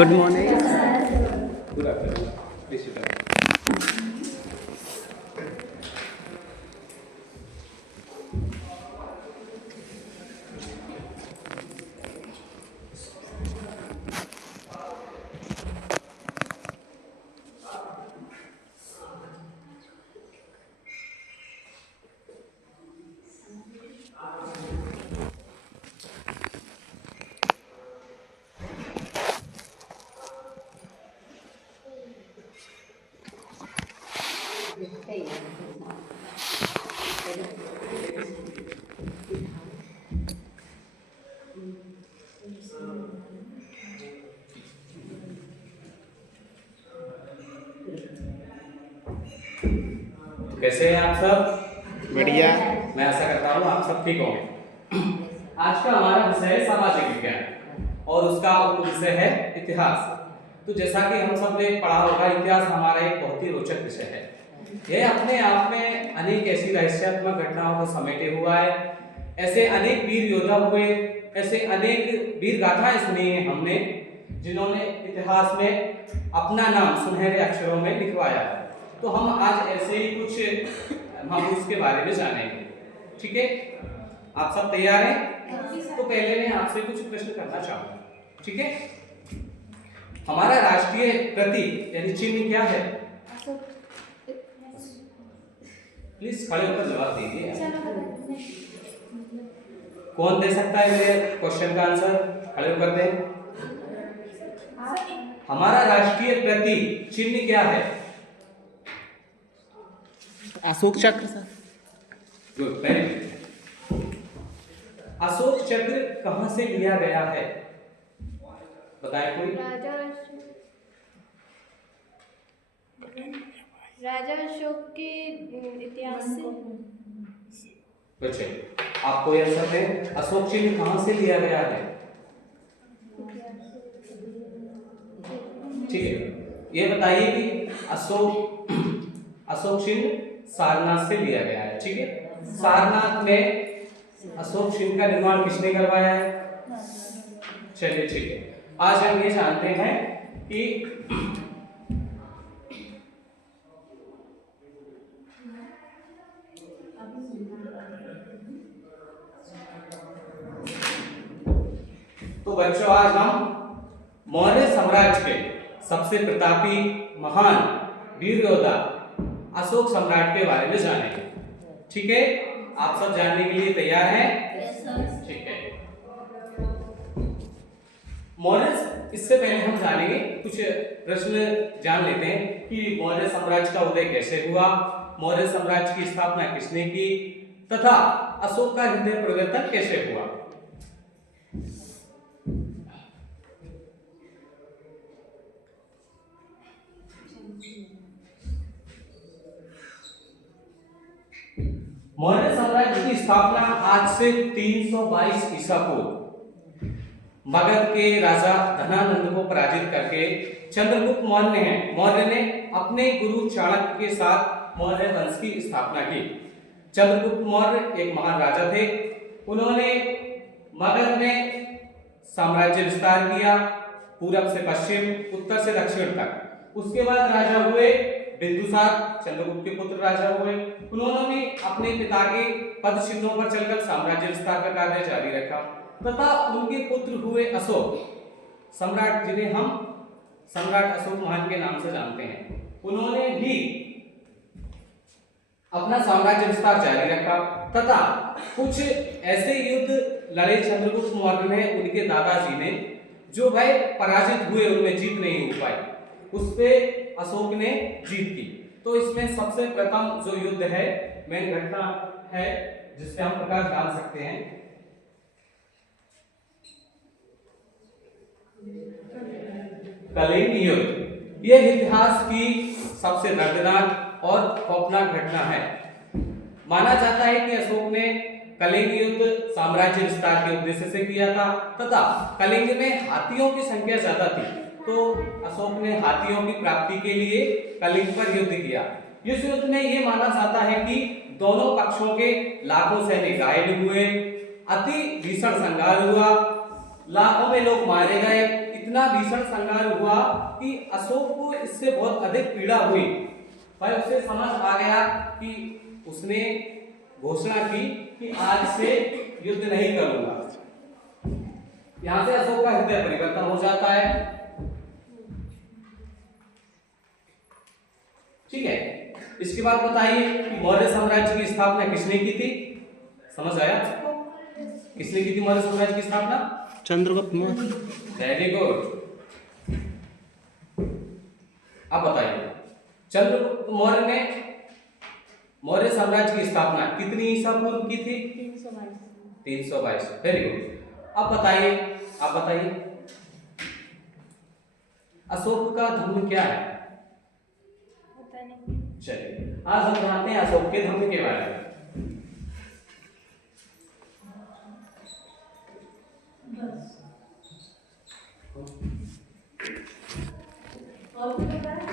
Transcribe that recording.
Good morning. Good afternoon. Please sit down. कैसे हैं आप सब? बढ़िया। मैं आशा करता हूँ आप सब ठीक होंगे। आज का हमारा विषय है सामाजिक विज्ञान और उसका उपविषय है इतिहास। तो जैसा कि हम सब ने पढ़ा होगा, इतिहास हमारा एक बहुत ही रोचक विषय है। यह अपने आप में अनेक ऐसी रहस्यात्मक घटनाओं को समेटे हुआ है। ऐसे अनेक वीर योद्धा हुए, ऐसे अनेक वीर गाथाएं सुनी हैं हमने, जिन्होंने इतिहास में अपना नाम सुनहरे अक्षरों में लिखवाया है। तो हम आज ऐसे ही कुछ महापुरुष के बारे में जानेंगे। ठीक है, आप सब तैयार हैं? तो पहले मैं आपसे कुछ प्रश्न करना चाहूंगा। ठीक है, हमारा राष्ट्रीय प्रतीक यानी चिन्ह क्या है? प्लीज खड़े होकर जवाब दीजिए। कौन दे सकता है मेरे क्वेश्चन का आंसर? खड़े होकर दें। हमारा राष्ट्रीय प्रतीक चिन्ह क्या है? अशोक चक्र sir. Good, very good. Ashok चक्र कहां से लिया गया है? बताएं कोई। राजा अशोक के इतिहास से। अच्छा, आपको यह सब है, अशोक चिन्ह कहां से लिया गया है? ठीक है, ये बताइए कि अशोक चिन्ह सारनाथ से लिया गया है। ठीक है, सारनाथ में अशोक चिन्ह का निर्माण किसने करवाया है? चलिए ठीक है, आज हम ये जानते हैं कि तो बच्चों, आज हम मौर्य साम्राज्य के सबसे प्रतापी महान वीर योद्धा अशोक सम्राट के बारे में जानेंगे। ठीक है, आप सब जानने के लिए तैयार हैं? ठीक है। मौर्य, इससे पहले हम जानेंगे, कुछ प्रश्न जान लेते हैं कि मौर्य साम्राज्य का उदय कैसे हुआ, मौर्य साम्राज्य की स्थापना किसने की, तथा अशोक का हृदय परिवर्तन कैसे हुआ। मौर्य साम्राज्य की स्थापना आज से 322 ईसा पूर्व मगध के राजा धनानंद को पराजित करके चंद्रगुप्त मौर्य ने अपने गुरु चाणक्य के साथ मौर्य वंश की स्थापना की। चंद्रगुप्त मौर्य एक महान राजा थे। उन्होंने मगध में साम्राज्य विस्तार किया, पूरब से पश्चिम, उत्तर से दक्षिण तक। उसके बाद राजा हुए बिंदुसार, चंद्रगुप्त के पुत्र राजा हुए। उन्होंने अपने पिता के पद चिन्हों पर चलकर साम्राज्य विस्तार का कार्य जारी रखा तथा उनके पुत्र हुए अशोक सम्राट, जिन्हें हम सम्राट अशोक महान के नाम से जानते हैं। उन्होंने भी अपना साम्राज्य विस्तार जारी रखा तथा कुछ ऐसे युद्ध लड़े चंद्रगुप्त मौर्य ने, उनके दादाजी ने, जो वह पराजित हुए, उनमें जीत नहीं हो पाई। उस पे अशोक ने जीत की। तो इसमें सबसे प्रथम जो युद्ध है, मेन घटना है जिससे हम प्रकाश डाल सकते हैं, कलिंग युद्ध। यह इतिहास की सबसे दर्दनाक और खौफनाक घटना है। माना जाता है कि अशोक ने कलिंग युद्ध साम्राज्य विस्तार के उद्देश्य से किया था तथा कलिंग में हाथियों की संख्या ज्यादा थी, तो अशोक ने हाथियों की प्राप्ति के लिए कलिंग पर युद्ध किया। इस युद्ध में यह माना जाता है कि दोनों पक्षों के लाखों सैनिक घायल हुए, अति भीषण संघार हुआ, लाखों में लोग मारे गए, इतना भीषण संहार हुआ कि अशोक को इससे बहुत अधिक पीड़ा हुई। भाई उसे समझ आ गया कि उसने घोषणा की कि आज से युद्ध नहीं करूंगा। यहां से अशोक का हृदय परिवर्तन हो जाता है। ठीक है, इसके बाद बताइए कि मौर्य साम्राज्य की स्थापना किसने की थी? समझ आया? किसने की थी मौर्य साम्राज्य की स्थापना? चंद्रगुप्त मौर्य। Very good. अब बताइए चंद्रगुप्त मौर्य ने मौर्य साम्राज्य की स्थापना कितनी ईसा पूर्व की थी? 322। Very good. अब बताइए, आप बताइए अशोक का धर्म क्या है? पता नहीं। चलिए आज हम जानते हैं अशोक के धर्म के बारे में। और कुछ पता है?